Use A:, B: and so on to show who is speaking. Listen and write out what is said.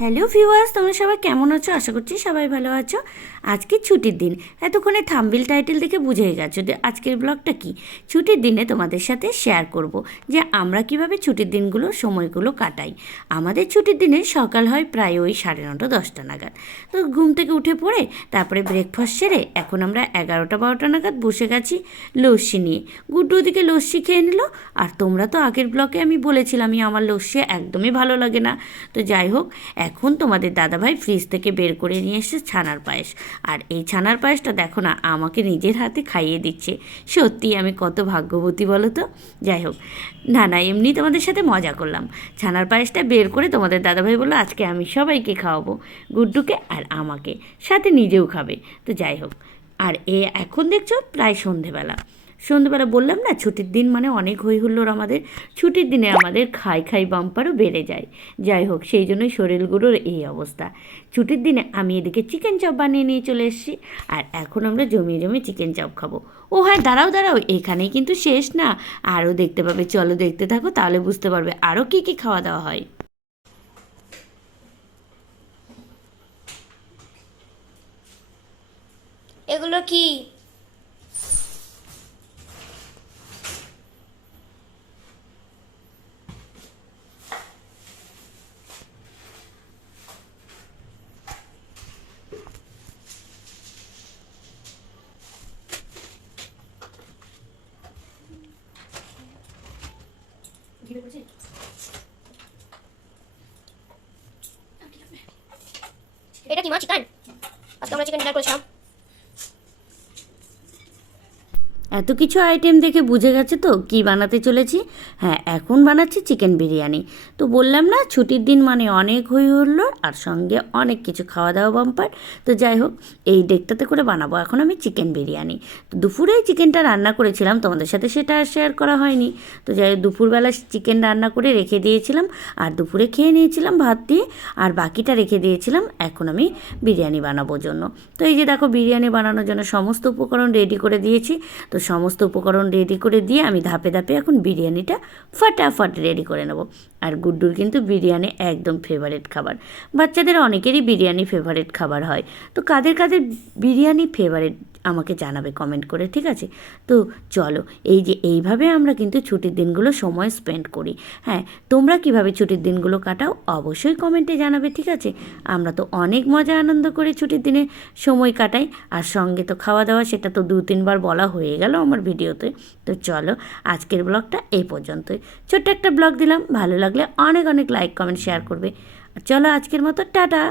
A: Hello viewers, তোমরা সবাই কেমন আছো? আশা করছি সবাই ভালো আছো। আজকে ছুটির দিন। এতক্ষণে থাম্বিল টাইটেল দেখে বুঝেই গেছো যে আজকের ব্লগটা কি? ছুটির দিনে তোমাদের সাথে শেয়ার করব যে আমরা কীভাবে ছুটির দিনগুলো, সময়গুলো কাটাই। আমাদের ছুটির দিনে সকাল হয় প্রায় ওই সাড়ে নটা, দশটা নাগাদ। তো ঘুম থেকে উঠে পড়ে, তারপরে ব্রেকফাস্ট সেরে এখন আমরা এগারোটা, বারোটা নাগাদ বসে গেছি লস্যি নিয়ে। গুড্ডু ওদিকে লস্যি খেয়ে নিল। আর তোমরা তো আগের ব্লকে আমি বলেছিলামই, আমার লস্যি একদমই ভালো লাগে না। তো যাই হোক এখন তোমাদের দাদাভাই ফ্রিজ থেকে বের করে নিয়ে এসে ছানার পায়েস। আর এই ছানার পায়েসটা দেখো না, আমাকে নিজের হাতে খাইয়ে দিচ্ছে। সত্যি আমি কত ভাগ্যবতী বলো তো? যাই হোক, না না, এমনি তোমাদের সাথে মজা করলাম। ছানার পায়েসটা বের করে তোমাদের দাদাভাই বলল, আজকে আমি সবাইকে খাওয়াবো, গুড্ডুকে আর আমাকে, সাথে নিজেও খাবে। তো যাই হোক, আর এ এখন দেখছ প্রায় সন্ধেবেলা। সন্ধ্যেবেলা বললাম না, ছুটির দিন মানে অনেক হই হুল্লোড় আমাদের। ছুটির দিনে আমাদের খাই খাই বাম্পারও বেড়ে যায়। যাই হোক, সেই জন্যই শরীরগুলোর এই অবস্থা। ছুটির দিনে আমি এদিকে চিকেন চপ বানিয়ে নিয়ে চলে এসেছি, আর এখন আমরা জমিয়ে জমিয়ে চিকেন চপ খাব। ও হ্যাঁ দাঁড়াও দাঁড়াও, এখানেই কিন্তু শেষ না। আরও দেখতে পাবে, চলো দেখতে থাকো, তাহলে বুঝতে পারবে আরও কী কী খাওয়া দাওয়া হয়।
B: এগুলো কি? এটা কি মা চিকেন আজকে আমরা চিকেন ডিনার করেছিলাম
A: এত কিছু আইটেম দেখে বুঝে গেছে তো, কি বানাতে চলেছি? হ্যাঁ এখন বানাচ্ছি চিকেন বিরিয়ানি। তো বললাম না, ছুটির দিন মানে অনেক হই হলো আর সঙ্গে অনেক কিছু খাওয়া দাওয়া বাম্পার। তো যাই হোক, এই ডেকটাতে করে বানাবো। এখন আমি চিকেন বিরিয়ানি। তো দুপুরে চিকেনটা রান্না করেছিলাম, তোমাদের সাথে সেটা শেয়ার করা হয়নি। তো যাই হোক, দুপুরবেলা চিকেন রান্না করে রেখে দিয়েছিলাম, আর দুপুরে খেয়ে নিয়েছিলাম ভাত দিয়ে, আর বাকিটা রেখে দিয়েছিলাম, এখন আমি বিরিয়ানি বানাবোর জন্য। তো এই যে দেখো, বিরিয়ানি বানানোর জন্য সমস্ত উপকরণ রেডি করে দিয়েছি। তো সমস্ত উপকরণ রেডি করে দিয়ে আমি ধাপে ধাপে এখন বিরিয়ানিটা ফাটাফাট রেডি করে নেব। আর গুড্ডুর কিন্তু বিরিয়ানি একদম ফেভারিট খাবার। বাচ্চাদের অনেকেরই বিরিয়ানি ফেভারিট খাবার হয়। তো কাদের কাদের বিরিয়ানি ফেভারিট আমাকে জানাবে কমেন্ট করে, ঠিক আছে? তো চলো, এই যে এইভাবে আমরা কিন্তু ছুটির দিনগুলো সময় স্পেন্ড করি। হ্যাঁ তোমরা কীভাবে ছুটির দিনগুলো কাটাও অবশ্যই কমেন্টে জানাবে, ঠিক আছে? আমরা তো অনেক মজা আনন্দ করে ছুটির দিনে সময় কাটাই। আর সঙ্গে তো খাওয়া দাওয়া, সেটা তো দু তিনবার বলা হয়ে গেল আমার ভিডিওতে তো চলো আজকের ব্লগটা এই পর্যন্তই। ছোট্ট একটা ব্লগ দিলাম, ভালো লাগলে অনেক অনেক লাইক কমেন্ট শেয়ার করবে। চলো আজকের মতো, টাটা!